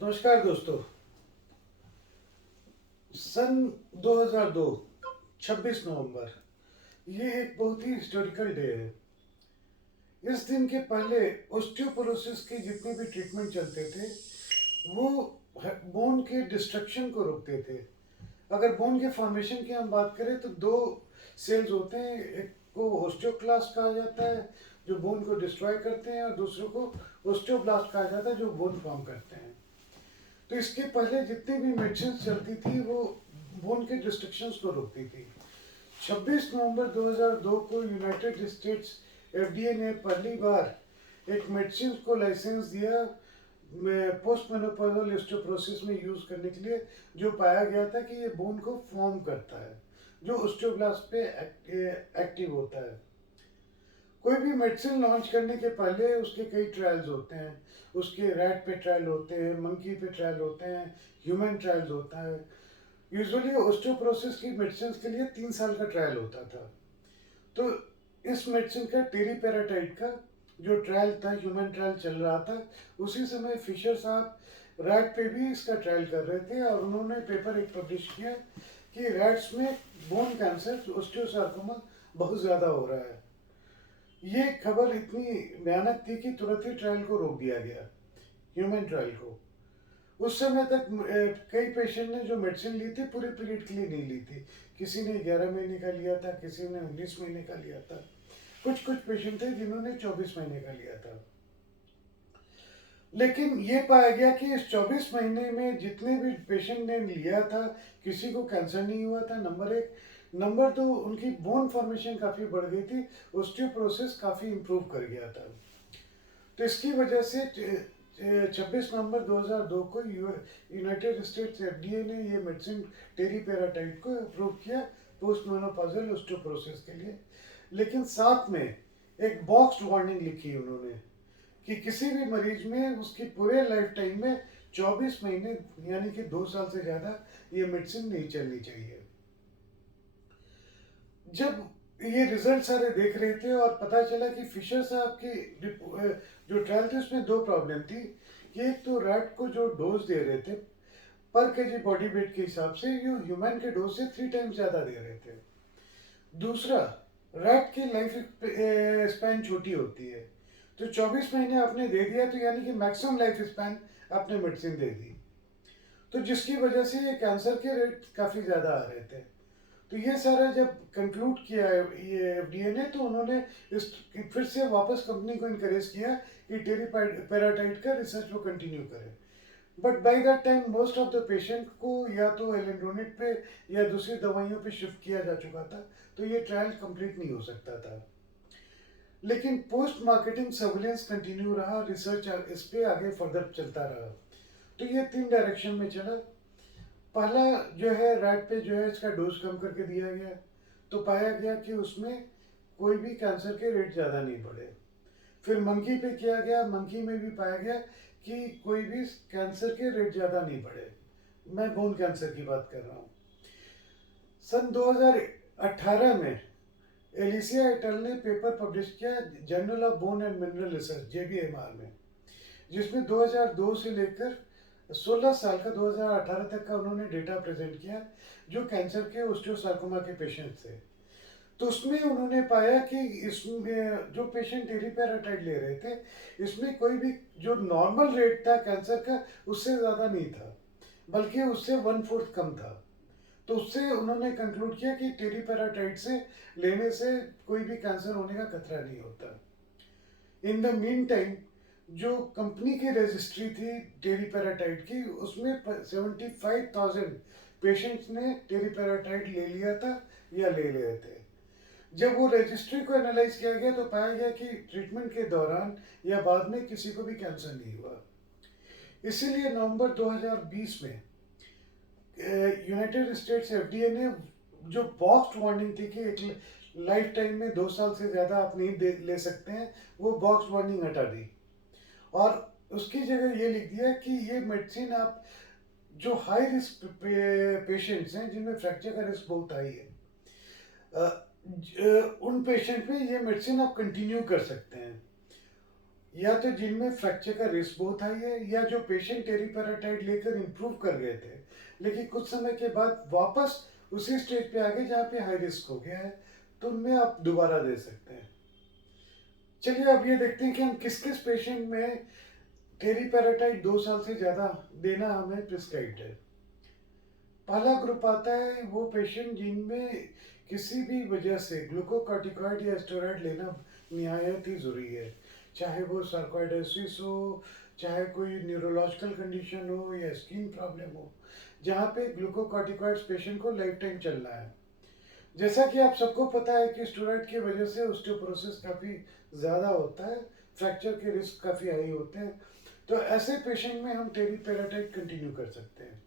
नमस्कार दोस्तों। सन 2002 26 नवंबर, ये एक बहुत ही हिस्टोरिकल डे है। इस दिन के पहले ऑस्टियोपोरोसिस के जितने भी ट्रीटमेंट चलते थे वो बोन के डिस्ट्रक्शन को रोकते थे। अगर बोन के फॉर्मेशन की हम बात करें तो दो सेल्स होते हैं, एक को ऑस्टियोक्लास्ट कहा जाता है जो बोन को डिस्ट्रॉय करते हैं, और दूसरों को ऑस्टियोब्लास्ट कहा जाता है जो बोन फॉर्म करते हैं। तो इसके पहले जितनी भी मेडिसिन चलती थी वो बोन के डिस्ट्रक्शंस को रोकती थी। 26 नवंबर 2002 को यूनाइटेड स्टेट्स एफडीए ने पहली बार एक मेडिसिन को लाइसेंस दिया पोस्ट मेनोपॉजल ऑस्टियोपोरोसिस में यूज करने के लिए, जो पाया गया था कि ये बोन को फॉर्म करता है जो ऑस्टियोब्लास्ट पे एक्टिव होता है। कोई भी मेडिसिन लॉन्च करने के पहले उसके कई ट्रायल्स होते हैं। उसके रैट पे ट्रायल होते हैं, मंकी पे ट्रायल होते हैं, ह्यूमन ट्रायल्स होता है। यूजुअली ऑस्टियोपोरोसिस की मेडिसिन के लिए 3 साल का ट्रायल होता था। तो इस मेडिसिन का टेरीपेराटाइड का जो ट्रायल था, ह्यूमन ट्रायल चल रहा था, उसी समय फिशर साहब रैट पे भी इसका ट्रायल कर रहे थे और उन्होंने पेपर एक पब्लिश किया कि रैट्स में बोन कैंसर ऑस्टियोसार्कोमा बहुत ज़्यादा हो रहा है। ये खबर इतनी भयानक थी कि तुरंत ही ट्रायल को रोक दिया गया, ह्यूमन ट्रायल को। उस समय तक कई पेशेंट ने जो मेडिसिन ली थी पूरे पीरियड के लिए नहीं ली थी। किसी ने 11 महीने का लिया था, किसी ने 19 महीने का लिया था, कुछ कुछ पेशेंट थे जिन्होंने 24 महीने का लिया था। लेकिन ये पाया गया कि इस 24 महीने में जितने भी पेशेंट ने लिया था किसी को कैंसर नहीं हुआ था, नंबर एक। नंबर दो, उनकी बोन फॉर्मेशन काफ़ी बढ़ गई थी, ऑस्टियोपोरोसिस काफ़ी इम्प्रूव कर गया था। तो इसकी वजह से 26 नवंबर 2002 को यूनाइटेड स्टेट्स एफडीए ने ये मेडिसिन टेरीपेराटाइड को अप्रूव किया पोस्ट मेनोपॉजल ऑस्टियोपोरोसिस के लिए। लेकिन साथ में एक बॉक्स वार्निंग लिखी उन्होंने कि किसी भी मरीज में उसकी पूरे लाइफ टाइम में 24 महीने यानी कि 2 साल से ज़्यादा ये मेडिसिन नहीं चलनी चाहिए। जब ये रिजल्ट सारे देख रहे थे और पता चला कि फिशर साहब की जो ट्रायल थी उसमें दो प्रॉब्लम थी कि एक तो रैट को जो डोज दे रहे थे पर केजी बॉडी वेट के हिसाब से ये ह्यूमन के डोज से 3 टाइम्स ज़्यादा दे रहे थे। दूसरा, रैट की लाइफ स्पैन छोटी होती है, तो 24 महीने आपने दे दिया तो यानी कि मैक्सिमम लाइफ स्पैन आपने मेडिसिन दे दी, तो जिसकी वजह से ये कैंसर के रेट काफ़ी ज़्यादा आ रहे थे। तो ये सारा जब कंक्लूड किया है ये एफडीए ने, तो उन्होंने इस फिर से वापस कंपनी को इनकरेज किया कि टेरीपेराटाइड का रिसर्च वो कंटिन्यू करें। But by that time most of the patient को या तो एलेंड्रोनिक पे या दूसरी दवाइयों पे शिफ्ट किया जा चुका था, तो ये ट्रायल कंप्लीट नहीं हो सकता था। लेकिन पोस्ट मार्केटिंग सर्विलेंस कंटिन्यू रहा, रिसर्च इस पे आगे फर्दर चलता रहा। तो ये 3 डायरेक्शन में चला। पहला जो है रैट पे जो है इसका डोज कम करके दिया गया, तो पाया गया कि उसमें कोई भी कैंसर के रेट ज़्यादा नहीं बढ़े। फिर मंकी पे किया गया, मंकी में भी पाया गया कि कोई भी कैंसर के रेट ज़्यादा नहीं बढ़े। मैं बोन कैंसर की बात कर रहा हूँ। सन 2018 में Alicia et al paper publish किया journal of bone and mineral research JBMR में, जिसमें 2002 से लेकर 16 साल का 2018 तक का उन्होंने डेटा प्रेजेंट किया जो कैंसर के ऑस्टियोसार्कोमा के पेशेंट थे। तो उसमें उन्होंने पाया कि इसमें जो पेशेंट टेरीपेराटाइड ले रहे थे इसमें कोई भी जो नॉर्मल रेट था कैंसर का उससे ज़्यादा नहीं था, बल्कि उससे 1/4 कम था। तो उससे उन्होंने कंक्लूड किया कि टेरीपेराटाइड से लेने से कोई भी कैंसर होने का खतरा नहीं होता। इन द मीन टाइम जो कंपनी की रजिस्ट्री थी टेरीपेराटाइड की, उसमें 75,000 पेशेंट्स ने टेरीपेराटाइड ले लिया था या ले रहे थे। जब वो रजिस्ट्री को एनालाइज किया गया तो पाया गया कि ट्रीटमेंट के दौरान या बाद में किसी को भी कैंसर नहीं हुआ। इसीलिए नवंबर 2020 में यूनाइटेड स्टेट्स एफडीए ने जो बॉक्स वार्निंग थी कि एक लाइफ टाइम में 2 साल से ज़्यादा आप नहीं ले सकते हैं, वो बॉक्स वार्निंग हटा दी और उसकी जगह ये लिख दिया कि ये मेडिसिन आप जो हाई रिस्क पेशेंट्स हैं जिनमें फ्रैक्चर का रिस्क बहुत हाई है, उन पेशेंट में ये मेडिसिन आप कंटिन्यू कर सकते हैं। या तो जिनमें फ्रैक्चर का रिस्क बहुत हाई है, या जो पेशेंट टेरिपेराटाइड लेकर इम्प्रूव कर गए थे, लेकिन कुछ समय के बाद वापस उसी स्टेज पे आ गए जहाँ पे हाई रिस्क हो गया है, तो उनमें आप दोबारा दे सकते हैं। चलिए अब ये देखते हैं कि हम किस किस पेशेंट में टेरिपेराटाइड 2 साल से ज़्यादा देना हमें प्रिस्क्राइब्ड है। पहला ग्रुप आता है वो पेशेंट जिनमें किसी भी वजह से ग्लूकोकॉर्टिकॉइड या स्टेरॉइड लेना निहायत ही ज़रूरी है, चाहे वो सार्कोइडोसिस हो, चाहे कोई न्यूरोलॉजिकल कंडीशन हो या स्किन प्रॉब्लम हो, जहाँ पे ग्लूकोकॉर्टिकॉइड्स पेशेंट को लाइफ टाइम चलना है। जैसा कि आप सबको पता है कि स्टेरॉइड की वजह से ऑस्टियोपोरोसिस काफ़ी ज़्यादा होता है, फ्रैक्चर के रिस्क काफ़ी हाई होते हैं, तो ऐसे पेशेंट में हम टेरिपेराटाइड कंटिन्यू कर सकते हैं।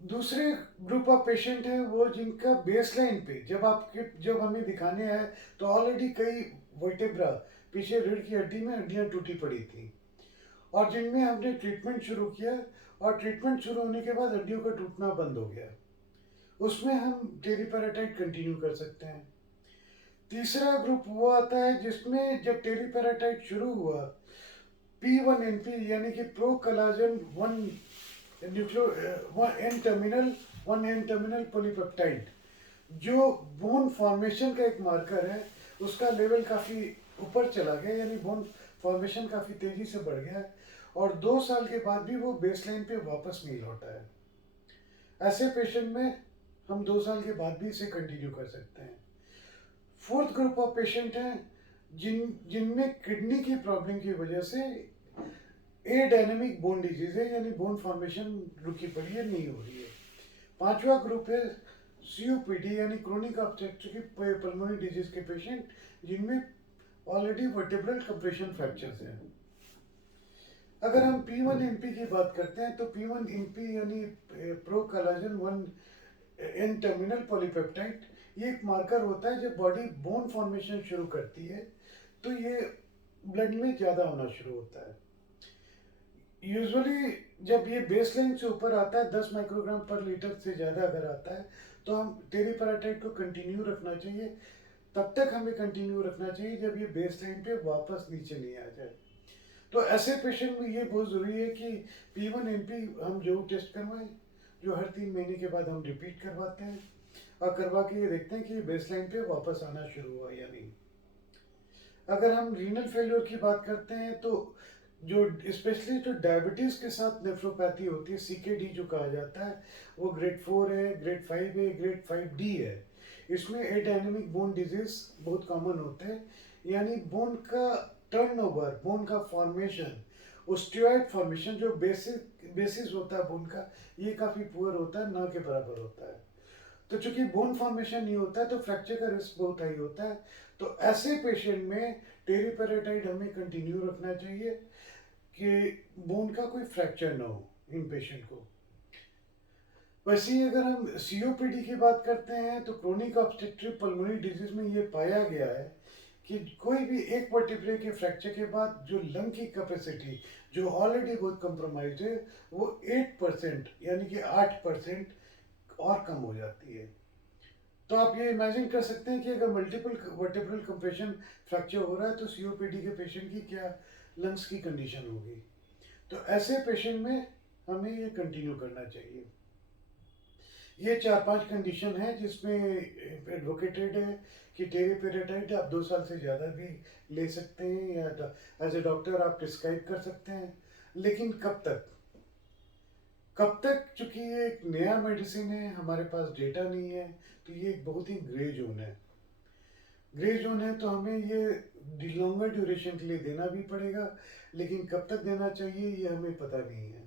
दूसरे ग्रुप ऑफ पेशेंट हैं वो जिनका बेसलाइन पे जब हमें दिखाने आए तो ऑलरेडी कई वर्टेब्रा, पीछे रीढ़ की हड्डी में हड्डियां टूटी पड़ी थी, और जिनमें हमने ट्रीटमेंट शुरू किया, और ट्रीटमेंट शुरू होने के बाद हड्डियों का टूटना बंद हो गया, उसमें हम टेरिपेराटाइड कंटिन्यू कर सकते हैं। तीसरा ग्रुप वो आता है जिसमें जब टेरिपेराटाइड शुरू हुआ, P1NP यानी कि pro collagen one nucleo N terminal polypeptide, जो बोन फॉर्मेशन का एक मार्कर है, उसका लेवल काफ़ी ऊपर चला गया, यानी बोन फॉर्मेशन काफ़ी तेज़ी से बढ़ गया है, और 2 साल के बाद भी वो बेसलाइन पे वापस नहीं लौटा है। ऐसे पेशेंट में हम 2 साल के बाद भी इसे कंटिन्यू कर सकते हैं। फोर्थ ग्रुप ऑफ पेशेंट हैं जिनमें किडनी की प्रॉब्लम की वजह से ए डायनेमिक बोन डिजीज है, यानी बोन फॉर्मेशन रुकी पड़ी है, नहीं हो रही है। पांचवा ग्रुप है सीओपीडी यानी क्रोनिक ऑब्स्ट्रक्टिव पल्मोनरी डिजीज के पेशेंट जिनमें ऑलरेडी वर्टेब्रल कंप्रेशन फ्रैक्चर्स हैं। अगर हम P1NP की बात करते हैं तो P1NP यानी pro collagen one N terminal polypeptide, ये एक मार्कर होता है जब बॉडी बोन फॉर्मेशन शुरू करती है तो ये ब्लड में ज़्यादा होना शुरू होता है। यूजुअली जब ये बेसलाइन से ऊपर आता है 10 माइक्रोग्राम पर लीटर से ज़्यादा अगर आता है तो हम टेरिपेराटाइड को कंटिन्यू रखना चाहिए। तब तक हमें कंटिन्यू रखना चाहिए जब ये बेसलाइन पे वापस नीचे नहीं आ जाए। तो ऐसे पेशेंट में ये बहुत ज़रूरी है कि P1NP हम जो टेस्ट करवाएं, जो हर 3 महीने के बाद हम रिपीट करवाते हैं, और करवा के ये देखते हैं कि बेसलाइन पे वापस आना शुरू हुआ या नहीं। अगर हम रीनल फेलियर की बात करते हैं तो जो स्पेशली जो डायबिटीज़ के साथ नेफ्रोपैथी होती है, CKD जो कहा जाता है, वो ग्रेड 4 है, ग्रेड 5 है, ग्रेड 5D है। इसमें एडायनेमिक बोन डिजीज बहुत कॉमन होते हैं, यानी बोन का टर्नओवर, बोन का फॉर्मेशन, ओस्टियोइड फॉर्मेशन जो बेसिस होता है बोन का, ये काफ़ी पुअर होता है, ना के बराबर होता है। तो चूंकि बोन फॉर्मेशन नहीं होता है तो फ्रैक्चर का रिस्क बहुत हाई होता है। तो ऐसे पेशेंट में टेरिपेराटाइड हमें कंटिन्यू रखना चाहिए कि बोन का कोई फ्रैक्चर ना हो इन पेशेंट को। वैसे ही अगर हम COPD की बात करते हैं तो क्रोनिक ऑब्स्ट्रक्टिव पल्मोनरी डिजीज में ये पाया गया है कि कोई भी एक वर्टिब्रे के फ्रैक्चर के बाद जो लंग की कैपेसिटी जो ऑलरेडी बहुत कंप्रोमाइज है, वो 8% यानी कि 8% और कम हो जाती है। तो आप ये इमेजिन कर सकते हैं कि अगर मल्टीपल वर्टेब्रल कंप्रेशन फ्रैक्चर हो रहा है तो COPD के पेशेंट की क्या लंग्स की कंडीशन होगी। तो ऐसे पेशेंट में हमें ये कंटिन्यू करना चाहिए। ये 4-5 कंडीशन है जिसमें एडवोकेटेड है कि टेरिपेराटाइड आप 2 साल से ज़्यादा भी ले सकते हैं, या एज ए डॉक्टर आप प्रिस्क्राइब कर सकते हैं। लेकिन कब तक चूंकि ये एक नया मेडिसिन है, हमारे पास डेटा नहीं है, तो ये एक बहुत ही ग्रे जोन है, तो हमें ये लॉन्गर ड्यूरेशन के लिए देना भी पड़ेगा, लेकिन कब तक देना चाहिए ये हमें पता नहीं है।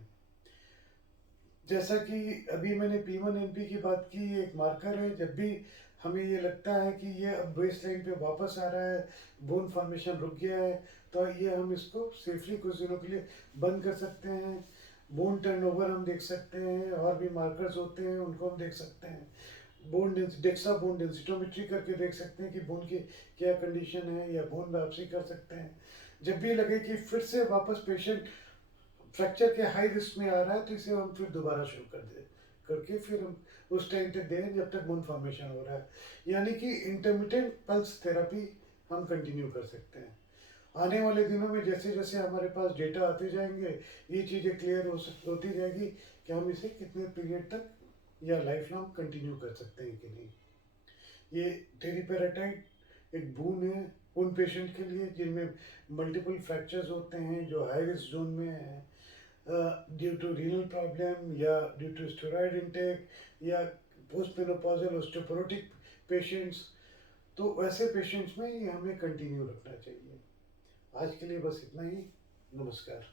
जैसा कि अभी मैंने P1NP की बात की, ये एक मार्कर है, जब भी हमें ये लगता है कि ये अब बेस लाइन पे वापस आ रहा है, बोन फॉर्मेशन रुक गया है, तो ये हम इसको सेफली कुछ दिनों के लिए बंद कर सकते हैं। बोन टर्नओवर हम देख सकते हैं, और भी मार्कर्स होते हैं उनको हम देख सकते हैं। डेक्सा बोन डेंसिटोमेट्री करके देख सकते हैं कि बोन की क्या कंडीशन है, या बोन बायोप्सी कर सकते हैं। जब भी लगे कि फिर से वापस पेशेंट फ्रैक्चर के हाई रिस्क में आ रहा है तो इसे हम फिर दोबारा शुरू कर दे करके फिर हम उस टाइम तक दें जब तक बोन फॉर्मेशन हो रहा है, यानी कि इंटरमिटेंट पल्स थेरेपी हम कंटिन्यू कर सकते हैं। आने वाले दिनों में जैसे जैसे हमारे पास डेटा आते जाएंगे, ये चीज़ें क्लियर होती जाएगी कि हम इसे कितने पीरियड तक या लाइफ लॉन्ग कंटिन्यू कर सकते हैं कि नहीं। ये टेरिपेराटाइड एक बून है उन पेशेंट के लिए जिनमें मल्टीपल फ्रैक्चर्स होते हैं, जो हाई रिस्क जोन में है ड्यू टू रीनल प्रॉब्लम या ड्यू टू स्टेरॉयड इंटेक या पोस्ट मेनोपॉजल ऑस्टियोपोरोटिक पेशेंट्स। तो वैसे पेशेंट्स में ये हमें कंटिन्यू रखना चाहिए। आज के लिए बस इतना ही। नमस्कार।